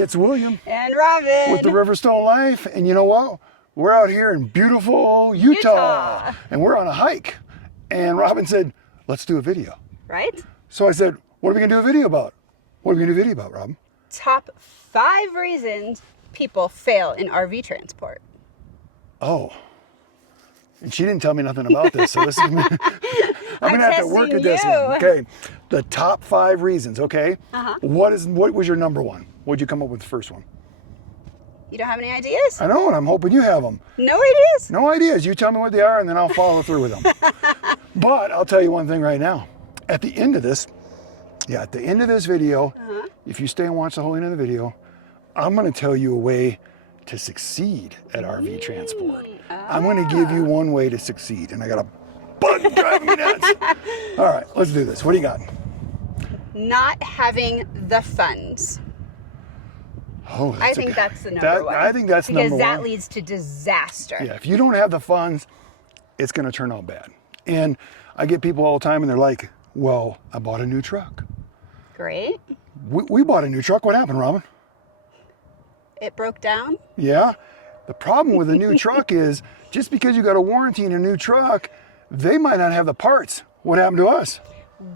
It's William. And Robin. With the Riverstone Life. And you know what? We're out here in beautiful Utah. And we're on a hike. And Robin said, let's do a video. Right? So I said, what are we going to do a video about? What are we going to do a video about, Robin? Top 5 reasons people fail in RV transport. Oh. And she didn't tell me nothing about this. So this is I'm going to have to work at this one. Okay. The top 5 reasons, okay? What was your number one? What did you come up with the first one? You don't have any ideas? I know, and I'm hoping you have them. No ideas? No ideas. You tell me what they are, and then I'll follow through with them. But I'll tell you one thing right now. At the end of this video, if you stay and watch the whole end of the video, I'm going to tell you a way to succeed at RV transport. I'm going to give you one way to succeed, and I got a bug driving me nuts. All right, let's do this. What do you got? Not having the funds. Oh, I think that's the number one. I think that's number one. Because that leads to disaster. Yeah, if you don't have the funds, it's going to turn out bad. And I get people all the time, and they're like, well, I bought a new truck. Great. We bought a new truck. What happened, Robin? It broke down? Yeah. The problem with a new truck is just because you got a warranty in a new truck, they might not have the parts. What happened to us?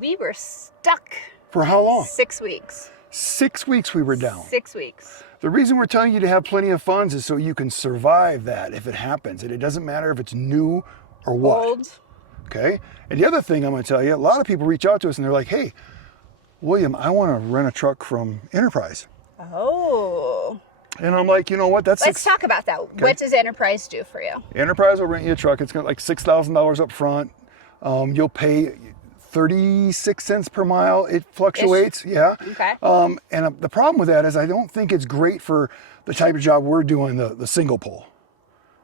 We were stuck. For how long? 6 weeks. 6 weeks we were down. 6 weeks. The reason we're telling you to have plenty of funds is so you can survive that if it happens. And it doesn't matter if it's new or what. Old. Okay? And the other thing I'm going to tell you, a lot of people reach out to us and they're like, hey, William, I want to rent a truck from Enterprise. Oh. And I'm like, you know what? Let's talk about that. Okay. What does Enterprise do for you? Enterprise will rent you a truck. It's got like $6,000 up front. You'll pay 36 cents per mile. It fluctuates. Yeah. Okay. And the problem with that is I don't think it's great for the type of job we're doing, the single pull.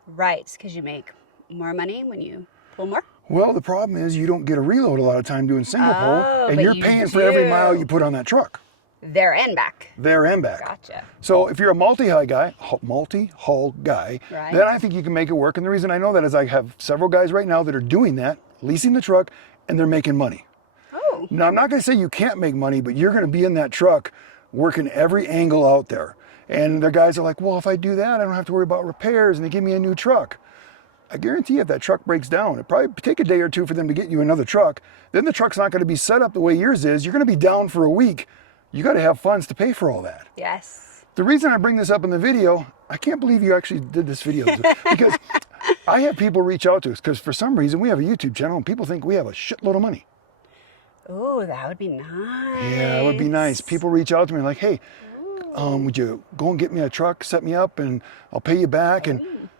Right. Because you make more money when you pull more? Well, the problem is you don't get a reload a lot of time doing single pull. And you're paying for every mile you put on that truck. There and back. There and back. Gotcha. So if you're a multi-hull guy, then I think you can make it work. And the reason I know that is I have several guys right now that are doing that, leasing the truck, and they're making money. Oh. Now, I'm not going to say you can't make money, but you're going to be in that truck working every angle out there. And the guys are like, well, if I do that, I don't have to worry about repairs, and they give me a new truck. I guarantee you if that truck breaks down, it'll probably take a day or two for them to get you another truck. Then the truck's not going to be set up the way yours is. You're going to be down for a week. You got to have funds to pay for all that. Yes. The reason I bring this up in the video, I can't believe you actually did this video, because I have people reach out to us because for some reason we have a YouTube channel and people think we have a shitload of money. Oh, that would be nice. Yeah, it would be nice. People reach out to me like, hey, would you go and get me a truck, set me up, and I'll pay you back? And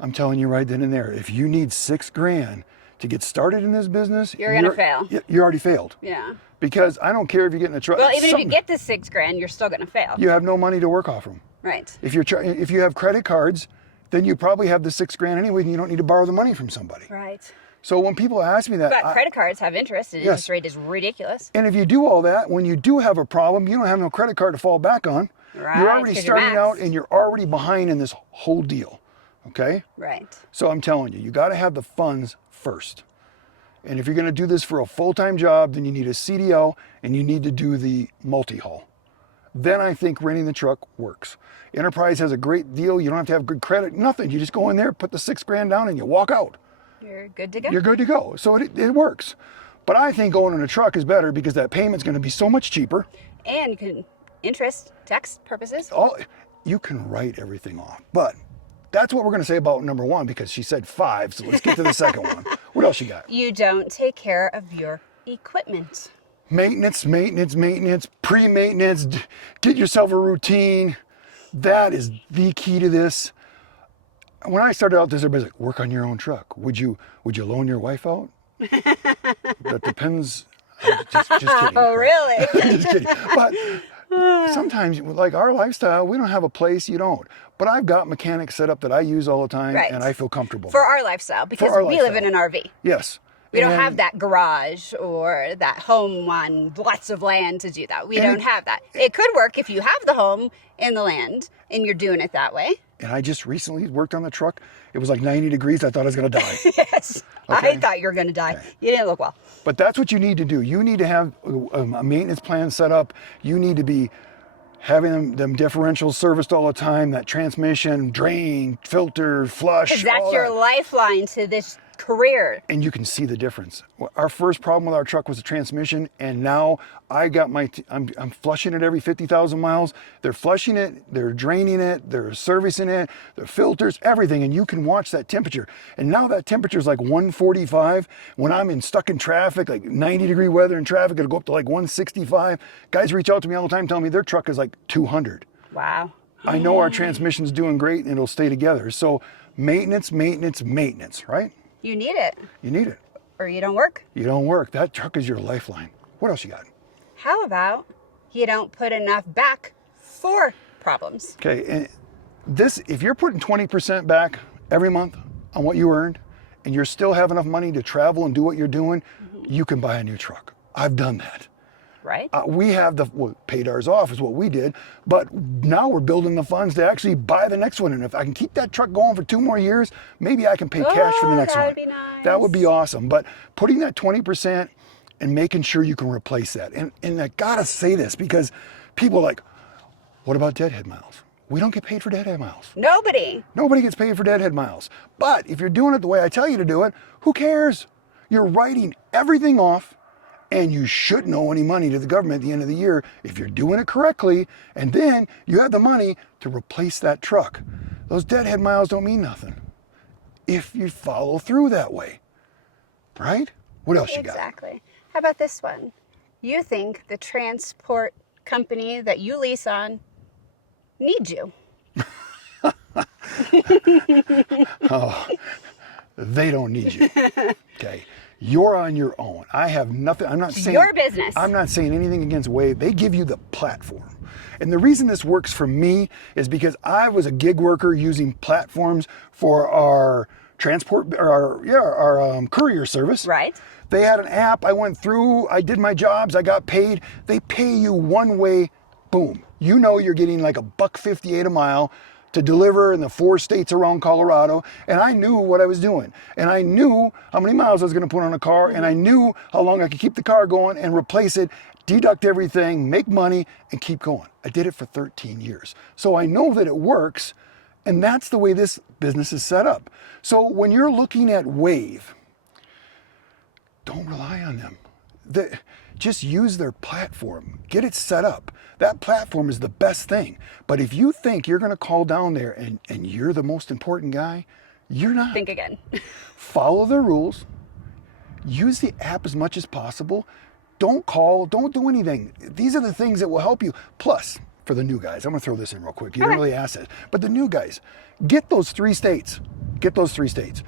I'm telling you right then and there, if you need $6 grand to get started in this business, you're going to fail. You already failed. Yeah. Because I don't care if you're getting a truck. Well, even if you get the $6 grand, you're still going to fail. You have no money to work off from. Right. If you have credit cards, then you probably have the $6 grand anyway, and you don't need to borrow the money from somebody. Right. So when people ask me that, but credit cards have interest, and interest rate is ridiculous. And if you do all that, when you do have a problem, you don't have no credit card to fall back on. Right. You're already starting out, and you're already behind in this whole deal. Okay. Right. So I'm telling you, you got to have the funds first. And if you're going to do this for a full-time job, then you need a CDL and you need to do the multi-haul. Then I think renting the truck works. Enterprise has a great deal. You don't have to have good credit, nothing. You just go in there, put the $6 grand down, and you walk out. You're good to go. You're good to go. So it works. But I think going in a truck is better because that payment's going to be so much cheaper. And you can interest, tax purposes. You can write everything off. But that's what we're going to say about number one, because she said 5. So let's get to the second one. What else you got? You don't take care of your equipment. Maintenance, pre-maintenance. Get yourself a routine. That is the key to this. When I started out this, everybody's like, work on your own truck. Would you loan your wife out? That depends. Just kidding. Oh, really? Just kidding. But sometimes, like our lifestyle, we don't have a place, you don't. But I've got mechanics set up that I use all the time, and I feel comfortable. For our lifestyle, because we live in an RV. Yes. We don't have that garage or that home on lots of land to do that. We don't have that. It could work if you have the home in the land and you're doing it that way. And I just recently worked on the truck. It was like 90 degrees. I thought I was going to die. Yes. Okay. I thought you were going to die. Okay. You didn't look well. But that's what you need to do. You need to have a maintenance plan set up. You need to be having them differentials serviced all the time, that transmission, drain, filter, flush. Because that's all your that. lifeline to this career. And you can see the difference. Our first problem with our truck was the transmission, and now I got I'm flushing it every 50,000 miles. They're flushing it, they're draining it, they're servicing it, the filters, everything, and you can watch that temperature. And now that temperature is like 145. When I'm stuck in traffic, like 90-degree weather in traffic, it'll go up to like 165. Guys reach out to me all the time telling me their truck is like 200. Wow. I know our transmission's doing great and it'll stay together. So maintenance, right? You need it. You need it. Or you don't work. You don't work. That truck is your lifeline. What else you got? How about you don't put enough back for problems? Okay, and this, if you're putting 20% back every month on what you earned, and you're still have enough money to travel and do what you're doing, you can buy a new truck. I've done that. Right? We have paid ours off is what we did, but now we're building the funds to actually buy the next one. And if I can keep that truck going for 2 more years, maybe I can pay cash for the next one. That would be nice. That would be awesome. But putting that 20% and making sure you can replace that. And I gotta say this because people are like, what about deadhead miles? We don't get paid for deadhead miles. Nobody. Nobody gets paid for deadhead miles. But if you're doing it the way I tell you to do it, who cares? You're writing everything off. And you shouldn't owe any money to the government at the end of the year if you're doing it correctly, and then you have the money to replace that truck. Those deadhead miles don't mean nothing if you follow through that way, right? What else you got? Exactly. How about this one? You think the transport company that you lease on needs you. Oh, they don't need you. Okay. You're on your own. I have nothing. I'm not saying your business. I'm not saying anything against Wave. They give you the platform. And the reason this works for me is because I was a gig worker using platforms for our transport, or our courier service. Right. They had an app. I went through. I did my jobs. I got paid. They pay you one way. Boom. You know you're getting like $1.58 a mile to deliver in the 4 states around Colorado. And I knew what I was doing. And I knew how many miles I was going to put on a car. And I knew how long I could keep the car going and replace it, deduct everything, make money, and keep going. I did it for 13 years. So I know that it works. And that's the way this business is set up. So when you're looking at Wave, don't rely on them. Just use their platform. Get it set up. That platform is the best thing. But if you think you're going to call down there and you're the most important guy, you're not. Think again. Follow the rules. Use the app as much as possible. Don't call. Don't do anything. These are the things that will help you. Plus, for the new guys, I'm going to throw this in real quick. You didn't really ask it. But the new guys, get those 3 states. Get those 3 states.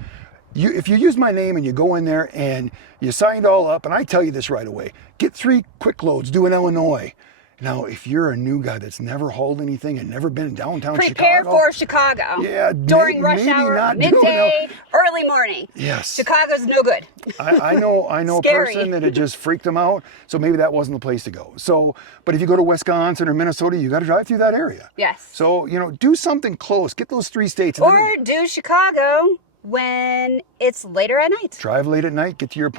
If you use my name and you go in there and you signed all up, and I tell you this right away, get 3 quick loads, do in Illinois. Now, if you're a new guy that's never hauled anything and never been in downtown Prepare Chicago. for Chicago. Yeah, during rush maybe hour, not midday, early morning. Yes. Chicago's no good. I know a Scary. person that it just freaked them out, so maybe that wasn't the place to go. So, but if you go to Wisconsin or Minnesota, you got to drive through that area. Yes. So, do something close. Get those 3 states. Or do Chicago when it's later at night. Drive late at night, get to your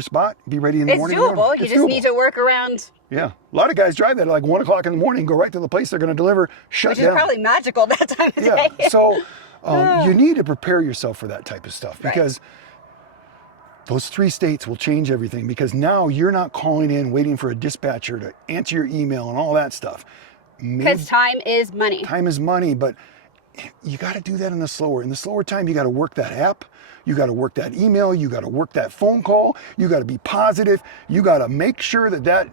spot, be ready in the morning. It's doable. You just need to work around. Yeah. A lot of guys drive that at like 1 o'clock in the morning, go right to the place they're going to deliver, shut Which down. is probably magical that time of day. Yeah. So you need to prepare yourself for that type of stuff because those 3 states will change everything because now you're not calling in, waiting for a dispatcher to answer your email and all that stuff. Because time is money. Time is money, but you got to do that in the slower time. You got to work that app. You got to work that email. You got to work that phone call. You got to be positive. You got to make sure that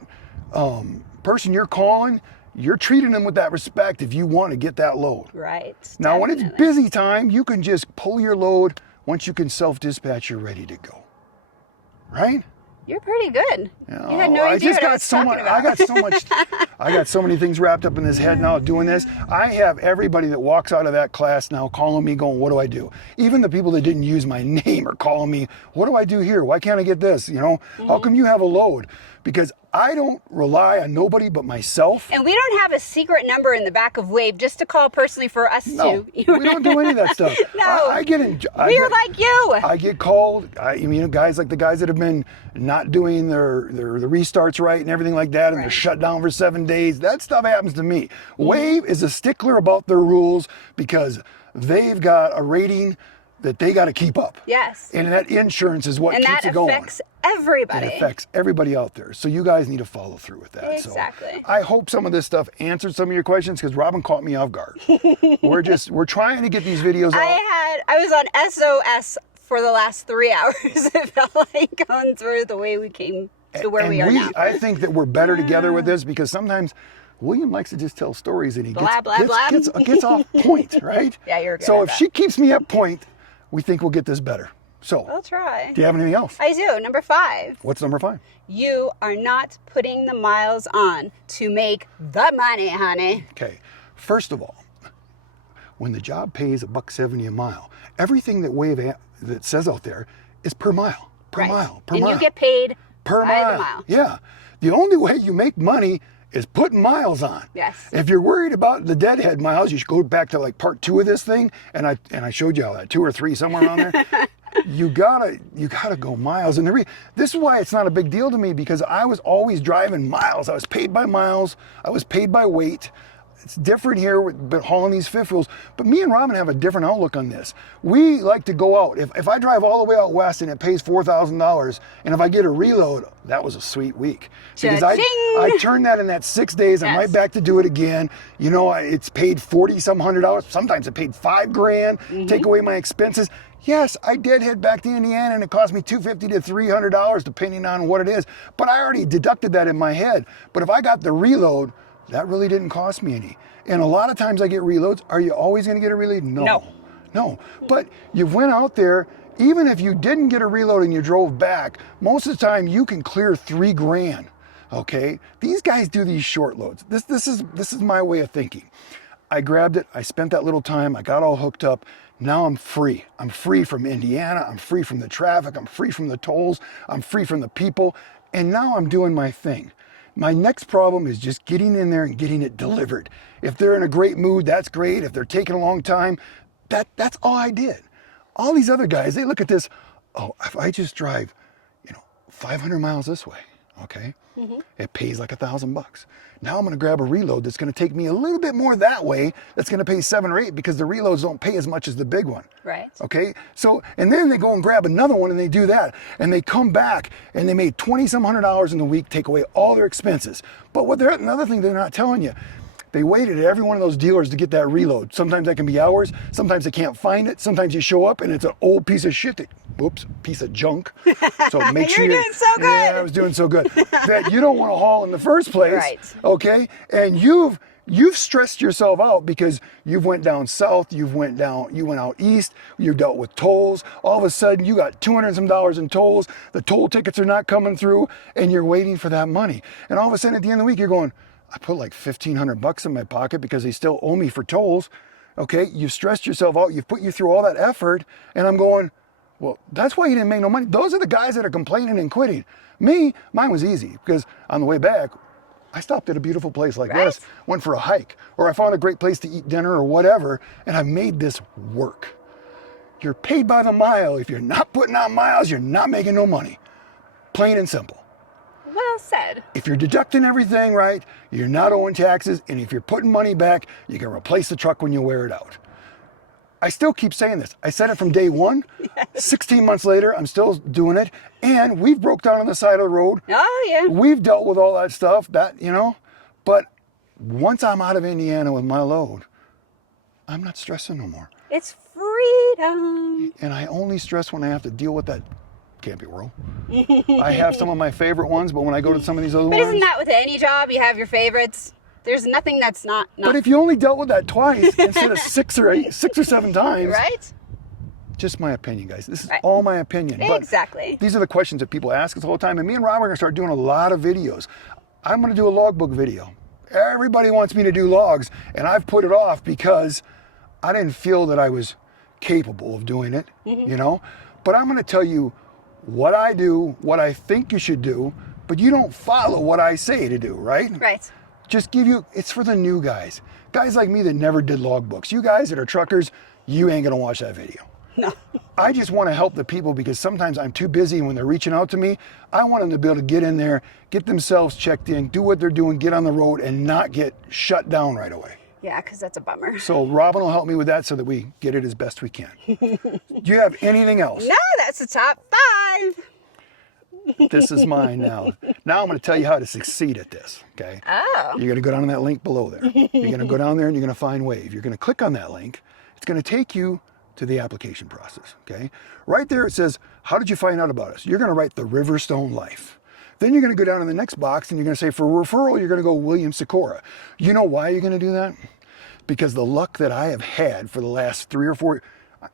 person you're calling, you're treating them with that respect if you want to get that load. Right. Now, when it's busy time, you can just pull your load. Once you can self-dispatch, you're ready to go. Right? You're pretty good. You had no idea what I was talking about. I got so many things wrapped up in this head now doing this. I have everybody that walks out of that class now calling me going, what do I do? Even the people that didn't use my name are calling me, what do I do here? Why can't I get this? How come you have a load? Because I don't rely on nobody but myself. And we don't have a secret number in the back of Wave just to call personally for us No, to. we don't do any of that stuff. No. We're like you. I get called. Guys like the guys that have been not doing the restarts right and everything like that, and they're shut down for 7 days. That stuff happens to me. Wave is a stickler about their rules because they've got a rating that they got to keep up. Yes. And that insurance is what keeps it going. And that affects everybody. It affects everybody out there. So you guys need to follow through with that. Exactly. So I hope some of this stuff answered some of your questions because Robin caught me off guard. we're trying to get these videos out. I was on SOS for the last 3 hours. It felt like going through the way we came to where we are now. I think that we're better together with this because sometimes William likes to just tell stories and he gets off point, right? Yeah, you're good. So at if that. she keeps me at point, we think we'll get this better. So I'll try. Do you have anything else? I do. Number 5. What's number 5? You are not putting the miles on to make the money, honey. Okay. First of all, when the job pays $1.70 a mile, everything that says out there is per mile, per mile. And you get paid per by the mile. Yeah. The only way you make money is putting miles on. Yes. If you're worried about the deadhead miles, you should go back to like part 2 of this thing, and I showed you all that 2 or 3 somewhere around there. You gotta go miles, and this is why it's not a big deal to me because I was always driving miles. I was paid by miles. I was paid by weight. It's different here with hauling these fifth wheels, but me and Robin have a different outlook on this. We like to go out. If I drive all the way out west and it pays $4,000, and if I get a reload, that was a sweet week. Because I turned that in that 6 days. I'm right back to do it again. You know, it's paid $40-some hundred. Sometimes it paid $5,000. Take away my expenses. Yes, I did head back to Indiana and it cost me $250 to $300 depending on what it is. But I already deducted that in my head. But if I got the reload, that really didn't cost me any. And a lot of times I get reloads. Are you always going to get a reload? No. But you went out there, even if you didn't get a reload and you drove back, most of the time you can clear $3,000. Okay? These guys do these short loads. This is my way of thinking. I grabbed it. I spent that little time. I got all hooked up. Now I'm free. I'm free from Indiana. I'm free from the traffic. I'm free from the tolls. I'm free from the people. And now I'm doing my thing. My next problem is just getting in there and getting it delivered. If they're in a great mood, that's great. If they're taking a long time, that's all I did. All these other guys, they look at this, if I just drive, 500 miles this way, okay? It pays like $1,000. Now I'm going to grab a reload that's going to take me a little bit more that way. That's going to pay 7 or 8 because the reloads don't pay as much as the big one. Right. Okay. So, and then they go and grab another one and they do that and they come back and they made $20-some hundred in the week, take away all their expenses. But another thing they're not telling you, they waited at every one of those dealers to get that reload. Sometimes that can be hours. Sometimes they can't find it. Sometimes you show up and it's an old piece of shit piece of junk. So make sure you're doing so good. Yeah, I was doing so good that you don't want to haul in the first place. Right. Okay. And you've stressed yourself out because you've went down south, you went out east, you dealt with tolls. All of a sudden you got $200-some in tolls. The toll tickets are not coming through and you're waiting for that money. And all of a sudden at the end of the week you're going, I put like $1,500 in my pocket because they still owe me for tolls. Okay, you've stressed yourself out. You've put you through all that effort. And I'm going, well, that's why you didn't make no money. Those are the guys that are complaining and quitting. Mine was easy because on the way back, I stopped at a beautiful place like this, went for a hike, or I found a great place to eat dinner or whatever, and I made this work. You're paid by the mile. If you're not putting on miles, you're not making no money. Plain and simple. Well said. If you're deducting everything right, you're not owing taxes, and if you're putting money back, you can replace the truck when you wear it out. I still keep saying this. I said it from day one. Yes. 16 months later, I'm still doing it, and we've broke down on the side of the road. Oh, yeah. We've dealt with all that stuff, but once I'm out of Indiana with my load, I'm not stressing no more. It's freedom. And I only stress when I have to deal with that Camping World. I have some of my favorite ones, but when I go to some of these other ones... But isn't that with any job? You have your favorites. There's nothing that's not... But if you only dealt with that twice instead of 6 or 7 times... Right? Just my opinion, guys. This is all my opinion. Exactly. But these are the questions that people ask us the whole time. And me and Rob are going to start doing a lot of videos. I'm going to do a logbook video. Everybody wants me to do logs, and I've put it off because I didn't feel that I was capable of doing it, But I'm going to tell you what I do, what I think you should do, but you don't follow what I say to do, right? Right. Just give you, it's for the new guys. Guys like me that never did logbooks. You guys that are truckers, you ain't gonna watch that video. No. I just want to help the people because sometimes I'm too busy, and when they're reaching out to me, I want them to be able to get in there, get themselves checked in, do what they're doing, get on the road, and not get shut down right away. Yeah, because that's a bummer. So Robin will help me with that so that we get it as best we can. Do you have anything else? No, that's the top 5. This is mine now. Now I'm going to tell you how to succeed at this, okay? Oh. You're going to go down on that link below there. You're going to go down there and you're going to find Wave. You're going to click on that link. It's going to take you to the application process, okay? Right there it says, how did you find out about us? You're going to write the Riverstone Life. Then you're going to go down in the next box and you're going to say, for referral, you're going to go William Sikora. You know why you're going to do that? Because the luck that I have had for the last 3 or 4,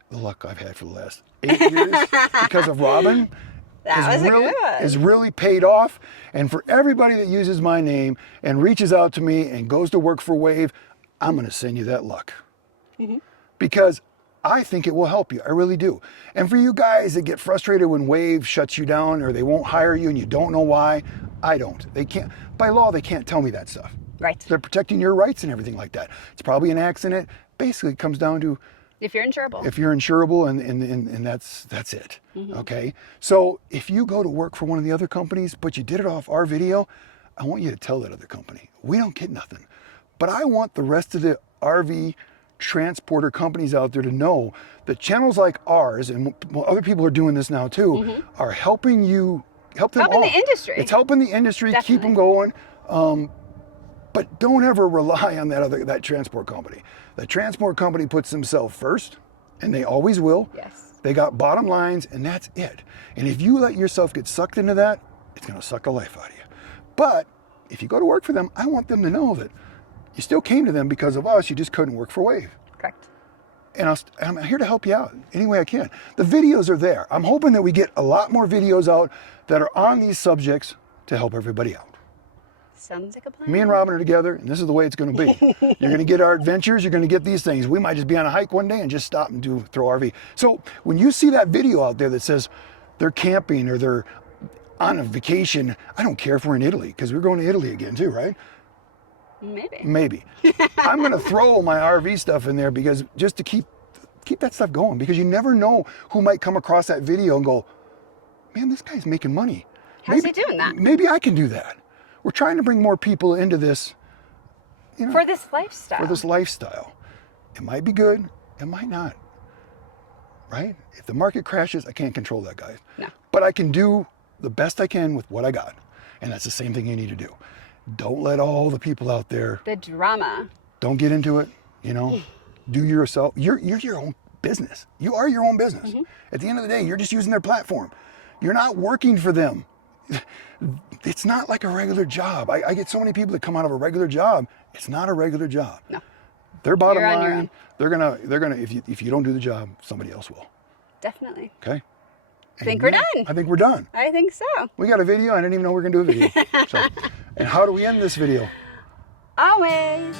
the luck I've had for the last 8 years because of Robin is really paid off. And for everybody that uses my name and reaches out to me and goes to work for Wave, I'm going to send you that luck. Because I think it will help you. I really do. And for you guys that get frustrated when Wave shuts you down or they won't hire you and you don't know why, I don't. They can't, by law, they can't tell me that stuff. Right. They're protecting your rights and everything like that. It's probably an accident. Basically, it comes down to if you're insurable. If you're insurable, and that's it. Okay? So if you go to work for one of the other companies, but you did it off our video, I want you to tell that other company, we don't get nothing. But I want the rest of the RV transporter companies out there to know that channels like ours, and other people are doing this now too, are helping you, help them all. Helping the industry. It's helping the industry, Definitely. keep them going. But don't ever rely on that transport company. The transport company puts themselves first, and they always will. Yes. They got bottom lines, and that's it. And if you let yourself get sucked into that, it's going to suck the life out of you. But if you go to work for them, I want them to know that you still came to them because of us. You just couldn't work for Wave. Correct. And I'm here to help you out any way I can. The videos are there. I'm hoping that we get a lot more videos out that are on these subjects to help everybody out. Sounds like a plan. Me and Robin are together, and this is the way it's going to be. You're going to get our adventures. You're going to get these things. We might just be on a hike one day and just stop and throw RV. So when you see that video out there that says they're camping or they're on a vacation, I don't care if we're in Italy, because we're going to Italy again too, right? Maybe. I'm going to throw my RV stuff in there because just to keep that stuff going, because you never know who might come across that video and go, man, this guy's making money. How's he doing that? Maybe I can do that. We're trying to bring more people into this, for this lifestyle. For this lifestyle. It might be good, it might not. Right? If the market crashes, I can't control that, guys. No. But I can do the best I can with what I got. And that's the same thing you need to do. Don't let all the people out there. The drama. Don't get into it, Do yourself. You're your own business. You are your own business. At the end of the day, you're just using their platform. You're not working for them. It's not like a regular job. I get so many people that come out of a regular job. It's not a regular job. No. Their bottom You're on your line, own. they're gonna if you don't do the job, somebody else will. Definitely. Okay? I think we're done. I think we're done. I think so. We got a video. I didn't even know we were gonna do a video. And how do we end this video? Always.